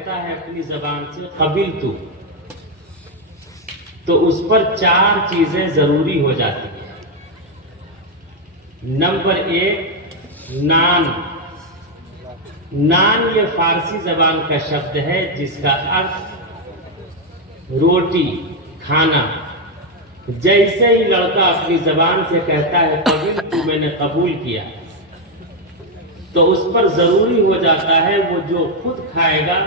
کہتا ہے اپنی زبان سے قبلتو، تو اس پر 4 چیزیں ضروری ہو جاتی ہیں۔ نمبر 1 نان۔ نان یہ فارسی زبان کا شبد ہے جس کا ارتھ روٹی، کھانا۔ جیسے ہی لڑکا اپنی زبان سے کہتا ہے قبلتو، میں نے قبول کیا، تو اس پر ضروری ہو جاتا ہے وہ جو خود کھائے گا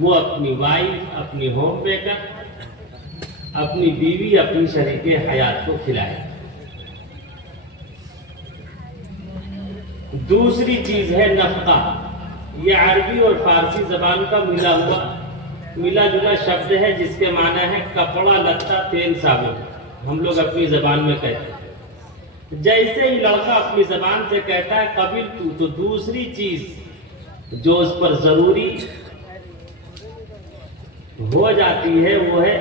وہ اپنی وائف، اپنی ہوم میکر، اپنی بیوی، اپنی شریک حیات کو کھلائے۔ دوسری چیز ہے نفقہ۔ یہ عربی اور فارسی زبان کا ملا جلا شبد ہے جس کے معنی ہے کپڑا، لتا، تیل، صابن۔ ہم لوگ اپنی زبان میں کہتے ہیں۔ جیسے ہی لڑکا اپنی زبان سے کہتا ہے قبلتو، تو دوسری چیز جو اس پر ضروری ہو جاتی ہے وہ ہے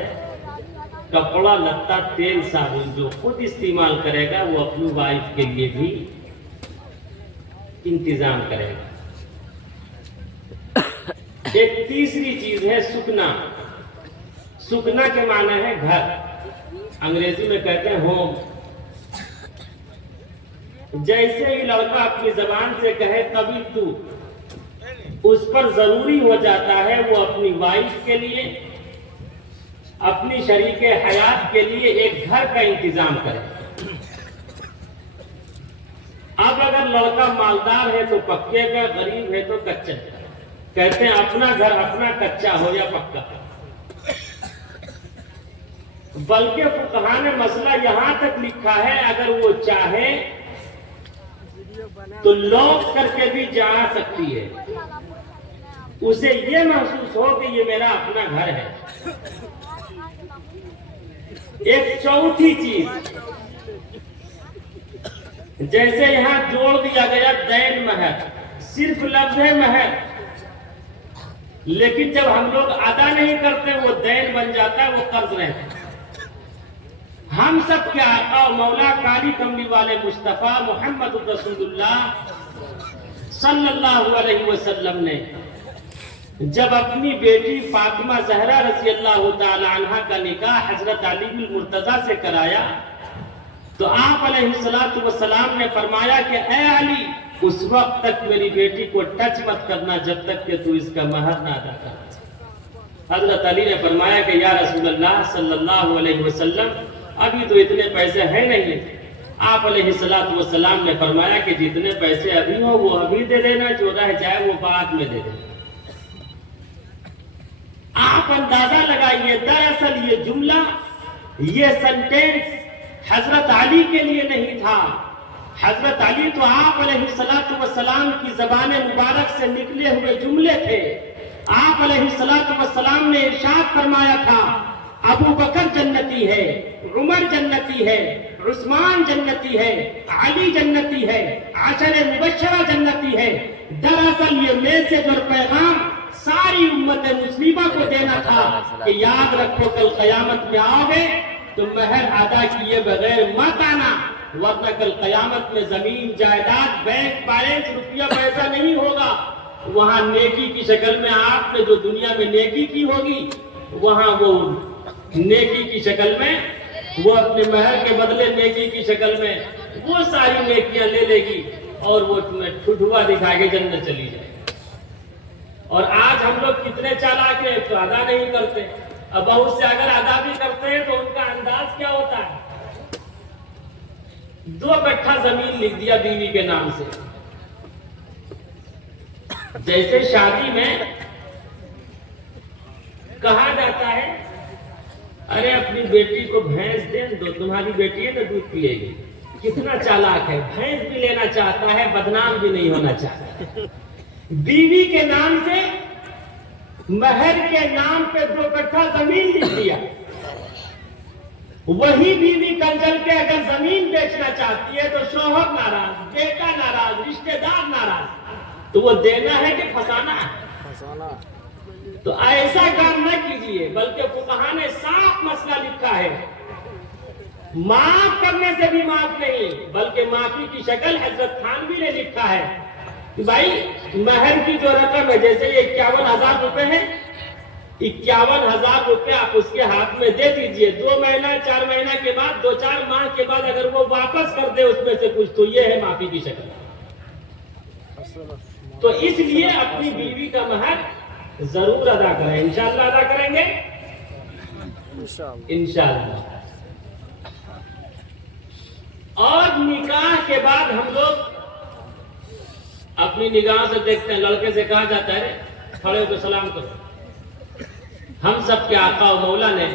کپڑا، لتا، تیل، صابن۔ جو خود استعمال کرے گا وہ اپنی وائف کے لیے بھی انتظام کرے گا۔ ایک تیسری چیز ہے سکنا۔ سکنا کے معنی ہے گھر، انگریزی میں کہتے ہیں ہوم۔ جیسے ہی لڑکا اپنی زبان سے کہے قبلتو، اس پر ضروری ہو جاتا ہے وہ اپنی وائف کے لیے، اپنی شریک حیات کے لیے ایک گھر کا انتظام کرے۔ اب اگر لڑکا مالدار ہے تو پکے کا، غریب ہے تو کچا۔ کہتے ہیں اپنا گھر اپنا، کچا ہو یا پکا۔ بلکہ فقہاء نے مسئلہ یہاں تک لکھا ہے اگر وہ چاہے تو لوک کر کے بھی جا سکتی ہے، اسے یہ محسوس ہو کہ یہ میرا اپنا گھر ہے۔ ایک چوتھی چیز، جیسے یہاں جوڑ دیا گیا دین مہر، صرف لفظ ہے مہر، لیکن جب ہم لوگ ادا نہیں کرتے وہ دین بن جاتا ہے، وہ قرض رہتا ہے۔ ہم سب کے آقا اور مولا کالی کملی والے مصطفیٰ محمد رسول اللہ صلی اللہ علیہ وسلم نے جب اپنی بیٹی فاطمہ زہرا رضی اللہ تعالی عنہ کا نکاح حضرت علی المرتضیٰ سے کرایا تو آپ علیہ السلام نے فرمایا کہ اے علی، اس وقت تک میری بیٹی کو ٹچ مت کرنا جب تک کہ تو اس کا مہر نہ ادا کر۔ حضرت علی نے فرمایا کہ یا رسول اللہ صلی اللہ علیہ وسلم، ابھی تو اتنے پیسے ہیں نہیں۔ آپ علیہ السلام نے فرمایا کہ جتنے پیسے ابھی ہو وہ ابھی دے دینا، جو رہ جائے وہ بعد میں دے دینا۔ آپ اندازہ لگائیے، دراصل یہ جملہ، یہ سنٹینس حضرت علی کے لیے نہیں تھا۔ حضرت علی تو آپ علیہ السلام کی زبان مبارک سے نکلے ہوئے جملے تھے۔ آپ علیہ السلام نے ارشاد فرمایا تھا ابو بکر جنتی ہے، عمر جنتی ہے، عثمان جنتی ہے، علی جنتی ہے، عشر مبشرہ جنتی ہے۔ دراصل یہ میسج اور پیغام ساری امت مسلمہ کو دینا تھا کہ یاد رکھو کل قیامت میں آؤ گے تو مہر ادا کیے بغیر مت آنا، ورنہ کل قیامت میں زمین، جائیداد، بینک بیلنس، روپیہ پیسہ نہیں ہوگا۔ وہاں نیکی کی شکل میں آپ نے جو دنیا میں نیکی کی ہوگی، وہاں وہ نیکی کی شکل میں، وہ اپنے مہر کے بدلے نیکی کی شکل میں وہ ساری نیکیاں لے لے گی اور وہ تمہیں ٹھٹھوا دکھا کے جنت چلی جائے۔ اور آج ہم لوگ کتنے چالاک ہیں تو ادا نہیں کرتے، اب بہت سے اگر ادا بھی کرتے ہیں تو ان کا انداز کیا ہوتا ہے، 2 کٹھا زمین لکھ دیا بیوی کے نام سے۔ جیسے شادی میں کہا جاتا ہے ارے اپنی بیٹی کو بھینس دے دو، تمہاری بیٹی ہے تو دودھ پیے گی۔ کتنا چالاک ہے، بھینس بھی لینا چاہتا ہے، بدنام بھی نہیں ہونا چاہتا۔ بیوی کے نام سے، مہر کے نام پہ 2 کٹھا زمین لکھ دیا۔ وہی بیوی کل چل کے اگر زمین بیچنا چاہتی ہے تو شوہر ناراض، بیٹا ناراض، رشتہ دار ناراض، تو وہ دینا ہے کہ پھنسانا ہے؟ تو ایسا کام نہ کیجئے، بلکہ فقہاء نے صاف مسئلہ لکھا ہے، معاف کرنے سے بھی معاف نہیں، بلکہ معافی کی شکل حضرت تھانوی نے لکھا ہے بھائی مہر کی جو رقم ہے جیسے یہ 51,000 روپے ہے، 51,000 روپے آپ اس کے ہاتھ میں دے دیجئے، 2 مہینہ 4 مہینہ کے بعد 2-4 ماہ کے بعد اگر وہ واپس کر دے اس میں سے کچھ تو یہ ہے معافی کی شکل۔ تو اس لیے اپنی بیوی کا مہر ضرور ادا کریں، انشاءاللہ ادا کریں گے انشاءاللہ۔ اور نکاح کے بعد ہم لوگ اپنی نگاہ سے دیکھتے ہیں، لڑکے سے کہا جاتا ہے کھڑے ہو کے سلام کرو۔ ہم سب کے آقا و مولا نے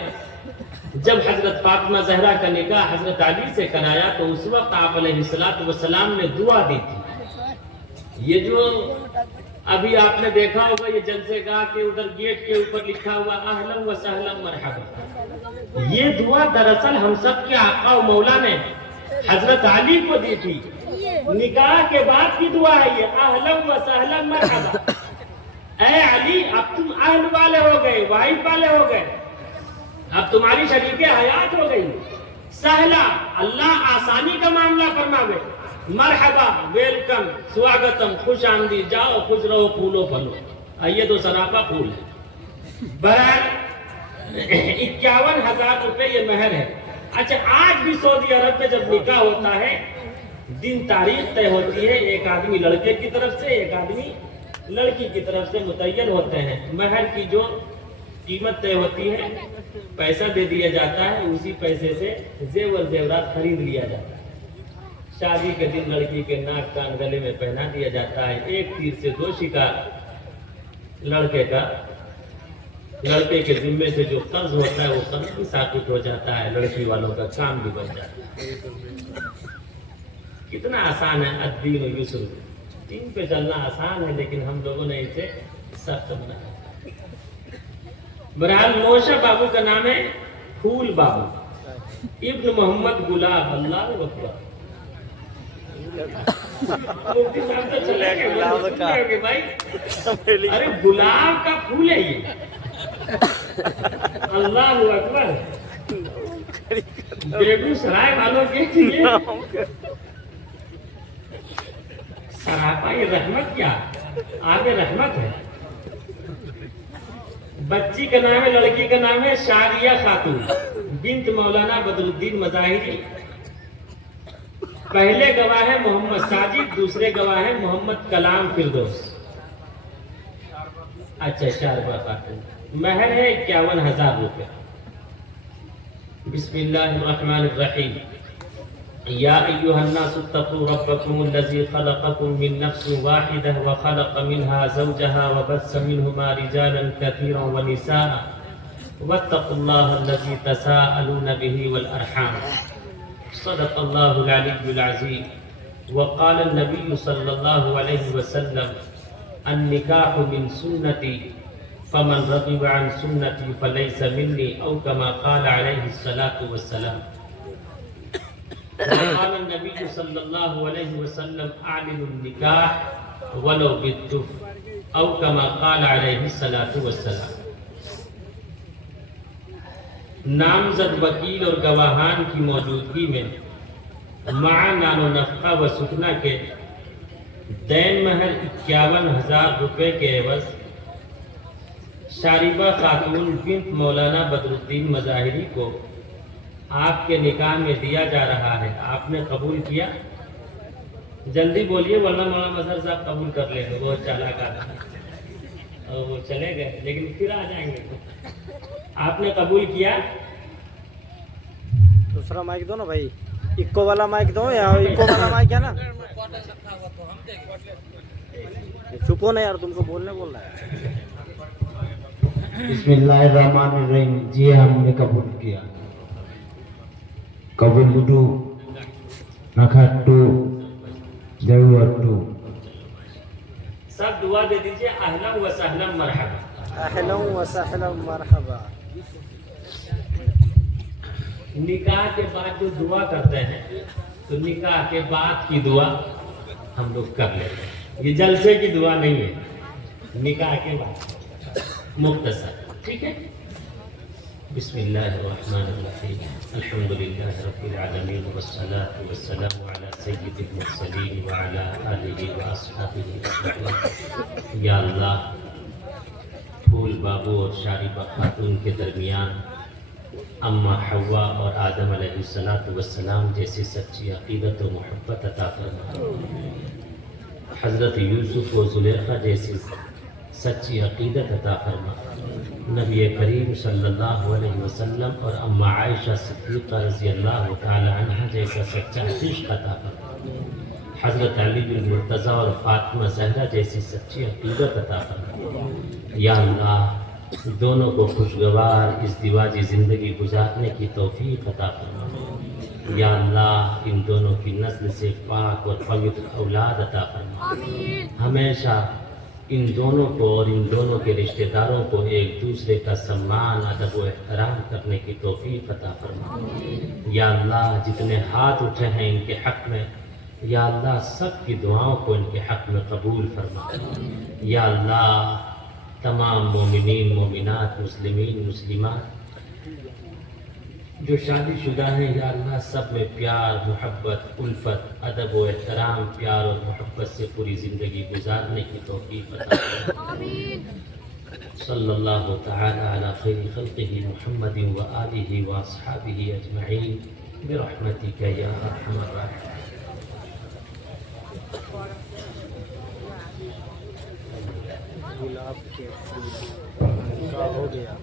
جب حضرت فاطمہ زہرا کا نکاح حضرت علی سے کرایا تو اس وقت آپ علیہ الصلوۃ والسلام نے دعا دی تھی۔ یہ جو ابھی آپ نے دیکھا ہوگا یہ جلسے گاہ کے ادھر گیٹ کے اوپر لکھا ہوا اہلا و سہلا مرحبا، یہ دعا دراصل ہم سب کے آقا و مولا نے حضرت علی کو دی تھی۔ نکاح کے بعد کی دعا ہے یہ، اہلا و سہلا مرحبا، اے علی اب تم اہل والے ہو گئے، وائف والے ہو گئے، اب تمہاری شریک حیات ہو گئی، سہلا اللہ آسانی کا معاملہ فرماوے، مرحبا ویلکم سواگتم خوش آمدید، جاؤ خوش رہو پھولو پھلو، یہ تو سراپا پھول ہے۔ بہرحال 51,000 روپے یہ مہر ہے۔ اچھا آج بھی سعودی عرب میں جب نکاح ہوتا ہے دن تاریخ طے ہوتی ہے، ایک آدمی لڑکے کی طرف سے ایک آدمی لڑکی کی طرف سے متعین ہوتے ہیں، مہر کی جو قیمت طے ہوتی ہے پیسہ دے دیا جاتا ہے، اسی پیسے سے زیور زیورات خرید لیا جاتا ہے۔ شادی کے دن لڑکی کے ناک کان گلے میں پہنا دیا جاتا ہے، ایک تیر سے 2 شکار لڑکے کے ذمے سے جو قرض ہوتا ہے وہ قرض بھی ثابت ہو جاتا ہے، لڑکی والوں کا کام بھی بن جاتا ہے۔ کتنا آسان ہے، الدین یسر، دین پہ چلنا آسان ہے لیکن ہم لوگوں نے اسے سخت بنایا۔ بہرحال نوشہ بابو کا نام ہے پھول بابو، ابن محمد گلاب، اللہ اکبر۔ مفتی صاحب تو چلے گئے بھائی، ارے گلاب کا پھول ہے یہ، اللہ اکبر۔ بیگو سرائے والوں کے لیے سراپا یہ رحمت کیا، آگے رحمت ہے۔ بچی کا نام ہے، لڑکی کا نام ہے شاریہ خاتون بنت مولانا بدر الدین مظاہری، پہلے گواہ ہے محمد ساجد، دوسرے گواہ ہے محمد کلام فردوس۔ اچھا شاربہ خاتون، مہر ہے 51,000 روپے۔ بسم اللہ الرحمن الرحیم، یا ایھا الناس اتقوا ربکم الذی خلقکم من نفس واحدہ وخلق منها زوجها وبث منہما رجالا کثیرا ونساء واتقوا اللہ الذی تساءلون به والارحام، صدق اللہ العلی العظیم۔ وقال النبی صلی اللہ علیہ وسلم النکاح من سنتی فمن رغب عن سنتی فلیس منی، او کما قال علیہ الصلاة والسلام۔ وقال النبی صلی اللہ علیہ وسلم اعلنوا النکاح ولو بالدف، او کما قال علیہ الصلاة والسلام۔ نامزد وکیل اور گواہان کی موجودگی میں مع نان و نفقہ و سکنہ کے دین مہر 51,000 روپے کے عوض شاربہ خاتون بنت مولانا بدر الدین مظاہری کو آپ کے نکاح میں دیا جا رہا ہے، آپ نے قبول کیا؟ جلدی بولیے ورنہ مولانا مظہر صاحب قبول کر لیں گے، وہ چالاک آدمی اور وہ چلے گئے لیکن پھر آ جائیں گے۔ آپ نے قبول کیا؟ دوسرا مائک دو نا بھائی، اکو والا مائک دو، یا اکو والا مائک ہے نا، چھپو نا یار، تم کو بولنا ہے۔ بسم اللہ الرحمن الرحیم، جی ہم نے قبول کیا۔ قبول نکھٹو ضرورتو، سب دعا دے دیجئے اہلا و سہلا مرحبا، اہلا و سہلا مرحبا۔ نکاح کے بعد جو دعا کرتے ہیں تو نکاح کے بعد کی دعا ہم لوگ کر لیتے ہیں، یہ جلسے کی دعا نہیں ہے، نکاح کے بعد مختصر، ٹھیک ہے؟ بسم اللہ الرحمن الرحیم الحمد للہ رب العالمین والصلاة والسلام علی سید المرسلین وعلی آلہ واصحابہ اجمعین۔ یا اللہ، پھول بابو اور شاربہ خاتون کے درمیان اما حوا اور آدم علیہ السلام جیسی سچی عقیدت و محبت عطا فرما۔ حضرت یوسف و زلیخا جیسی سچی عقیدت عطا فرما۔ نبی کریم صلی اللہ علیہ وسلم اور اما عائشہ صدیقہ رضی اللہ تعالی عنہ جیسا سچا عشق عطا فرما۔ حضرت علی بن مرتضیٰ اور فاطمہ زہرا جیسی سچی عقیدت عطا فرما۔ یا اللہ، دونوں کو خوشگوار ازدواجی زندگی گزارنے کی توفیق عطا فرما۔ یا اللہ، ان دونوں کی نسل سے پاک اور پوتر اولاد عطا فرما۔ ہمیشہ ان دونوں کو اور ان دونوں کے رشتہ داروں کو ایک دوسرے کا سمان، ادب و احترام کرنے کی توفیق عطا فرما۔ یا اللہ، جتنے ہاتھ اٹھے ہیں ان کے حق میں، یا اللہ سب کی دعاؤں کو ان کے حق میں قبول فرما۔ یا اللہ، تمام مومنین مومنات مسلمین مسلمات جو شادی شدہ ہیں، یا اللہ سب میں پیار محبت الفت ادب و احترام پیار اور محبت سے پوری زندگی گزارنے کی توفیق عطا فرما۔ صلی اللہ تعالی علی خیر خلقہ محمد و آلہ و اصحابہ اجمعین برحمتک یا ارحم الراحمین۔ گلاب کے پھول کا ہو گیا۔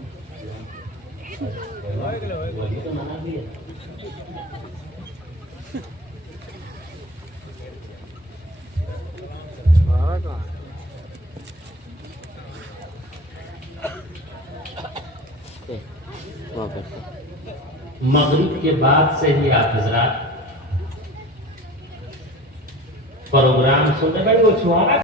ہمارا کہاں ہے؟ مغرب کے بعد سے ہی آپ حضرات پروگرام سننے کا وہ چھوڑا